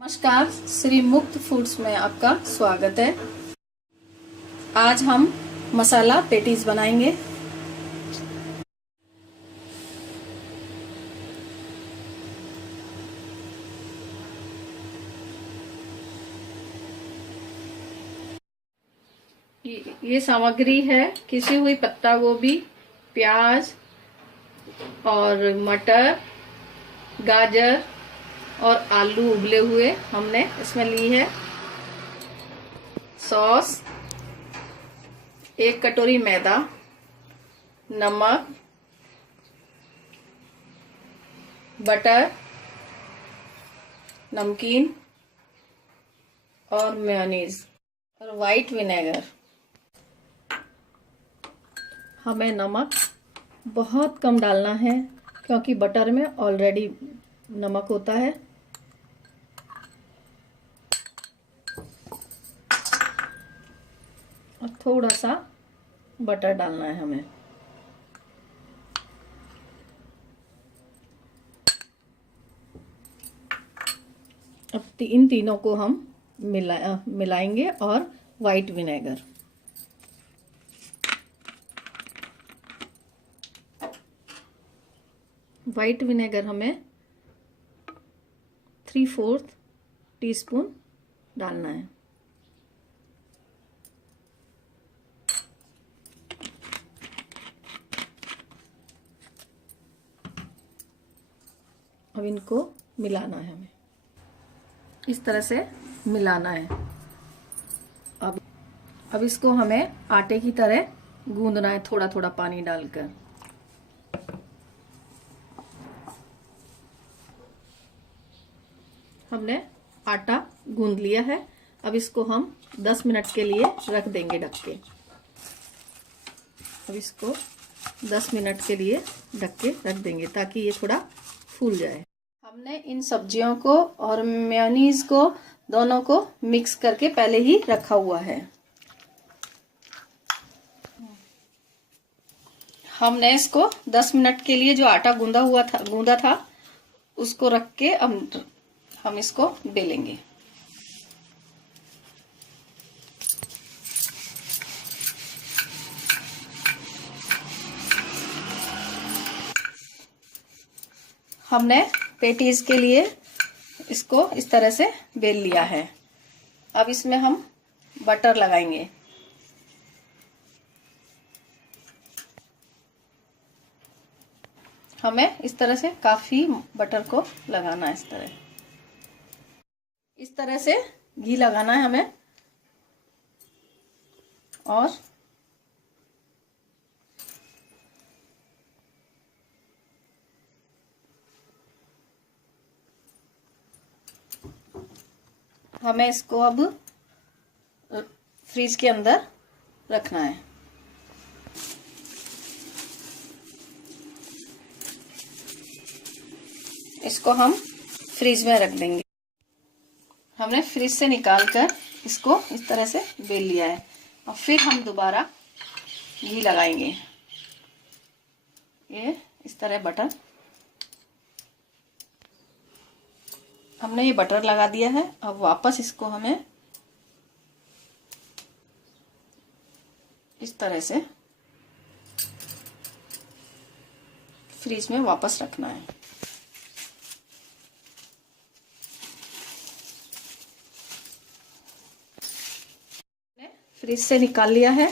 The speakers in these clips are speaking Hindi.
नमस्कार, श्री मुक्त फूड्स में आपका स्वागत है। आज हम मसाला पेटीज बनाएंगे। ये सामग्री है किसी हुई पत्ता गोभी, प्याज और मटर, गाजर और आलू उबले हुए हमने इसमें ली है। सॉस, 1 कटोरी मैदा, नमक, बटर, नमकीन और मेयोनीज और वाइट विनेगर। हमें नमक बहुत कम डालना है क्योंकि बटर में ऑलरेडी नमक होता है। और थोड़ा सा बटर डालना है हमें। अब इन तीनों को हम मिलाएंगे और वाइट विनेगर। वाइट विनेगर हमें 3/4 टीस्पून डालना है। अब इनको मिलाना है हमें, इस तरह से मिलाना है। अब इसको हमें आटे की तरह गूंदना है, थोड़ा थोड़ा पानी डालकर। हमने आटा गूंद लिया है। अब इसको हम 10 मिनट के लिए रख देंगे ढक के। अब इसको 10 मिनट के लिए ढक के रख देंगे ताकि ये थोड़ा फूल जाए। हमने इन सब्जियों को और मेयोनीज को दोनों को मिक्स करके पहले ही रखा हुआ है। हमने इसको 10 मिनट के लिए जो आटा गूंदा था उसको रख के हम इसको बेलेंगे। हमने पेटीज के लिए इसको इस तरह से बेल लिया है। अब इसमें हम बटर लगाएंगे। हमें इस तरह से काफी बटर को लगाना है। इस तरह से घी लगाना है हमें। और हमें इसको अब फ्रीज के अंदर रखना है। इसको हम फ्रीज में रख देंगे। हमने फ्रीज से निकालकर इसको इस तरह से बेल लिया है। और फिर हम दोबारा घी लगाएंगे। ये इस तरह बटर हमने ये बटर लगा दिया है। अब वापस इसको हमें इस तरह से फ्रीज में वापस रखना है। फ्रीज से निकाल लिया है।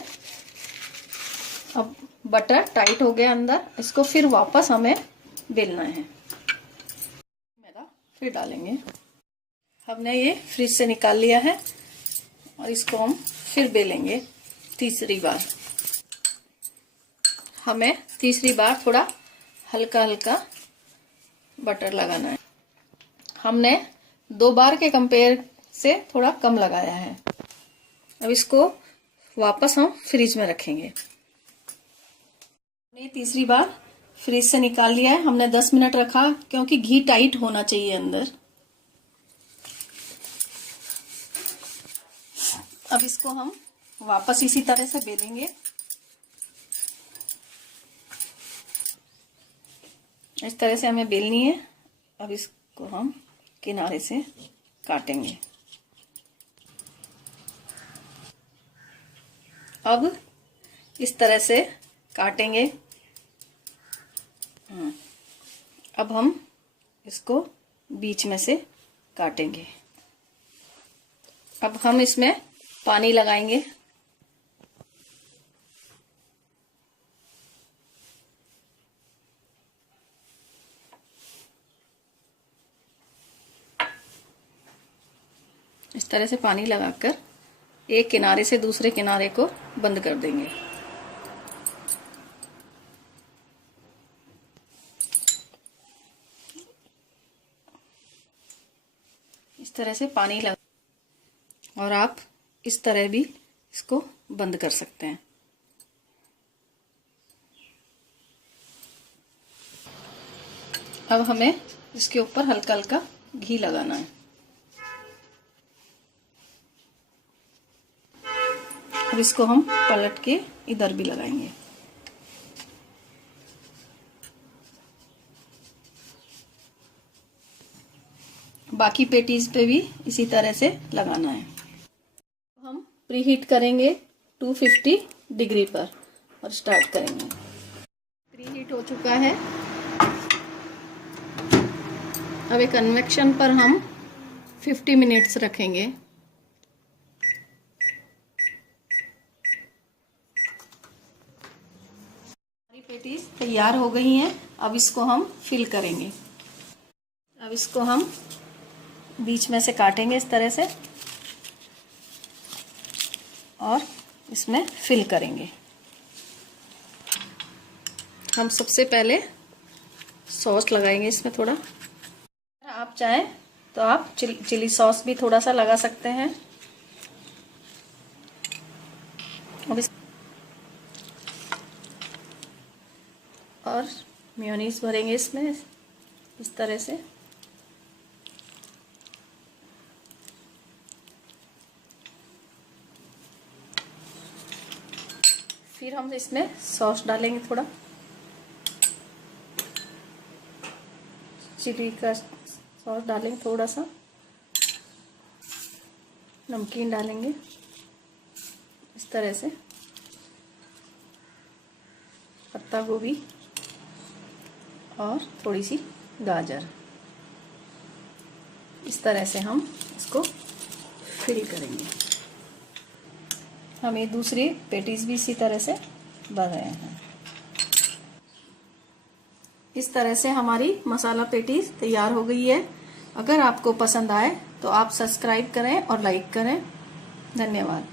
अब बटर टाइट हो गया अंदर। इसको फिर वापस हमें बेलना है। मैदा फिर डालेंगे। हमने ये फ्रीज से निकाल लिया है और इसको हम फिर बेलेंगे तीसरी बार। हमें तीसरी बार थोड़ा हल्का हल्का बटर लगाना है। हमने 2 बार के कंपेयर से थोड़ा कम लगाया है। अब इसको वापस हम फ्रीज में रखेंगे। हमने तीसरी बार फ्रीज से निकाल लिया है। हमने 10 मिनट रखा क्योंकि घी टाइट होना चाहिए अंदर। अब इसको हम वापस इसी तरह से बेलेंगे। इस तरह से हमें बेलनी है। अब इसको हम किनारे से काटेंगे। अब इस तरह से काटेंगे। अब हम इसको बीच में से काटेंगे। अब हम इसमें पानी लगाएंगे। इस तरह से पानी लगाकर एक किनारे से दूसरे किनारे को बंद कर देंगे। इस तरह से पानी लगा, और आप इस तरह भी इसको बंद कर सकते हैं। अब हमें इसके ऊपर हल्का हल्का घी लगाना है। अब इसको हम पलट के इधर भी लगाएंगे। बाकी पेटीज पे भी इसी तरह से लगाना है। हम प्रीहीट करेंगे 250 डिग्री पर और स्टार्ट करेंगे। प्रीहीट हो चुका है। अब एक कन्वेक्शन पर हम 50 मिनट्स रखेंगे। हमारी पेटीज तैयार हो गई हैं। अब इसको हम फिल करेंगे। अब इसको हम बीच में से काटेंगे इस तरह से और इसमें फिल करेंगे। हम सबसे पहले सॉस लगाएंगे इसमें थोड़ा। आप चाहें तो आप चिली सॉस भी थोड़ा सा लगा सकते हैं। अब और मेयोनीज भरेंगे इसमें इस तरह से। फिर हम इसमें सॉस डालेंगे, थोड़ा चिली का सॉस डालेंगे, थोड़ा सा नमकीन डालेंगे इस तरह से, पत्ता गोभी और थोड़ी सी गाजर। इस तरह से हम इसको फिल करेंगे। हम ये दूसरी पेटीज भी इसी तरह से बन रहे हैं। इस तरह से हमारी मसाला पेटीज तैयार हो गई है। अगर आपको पसंद आए तो आप सब्सक्राइब करें और लाइक करें। धन्यवाद।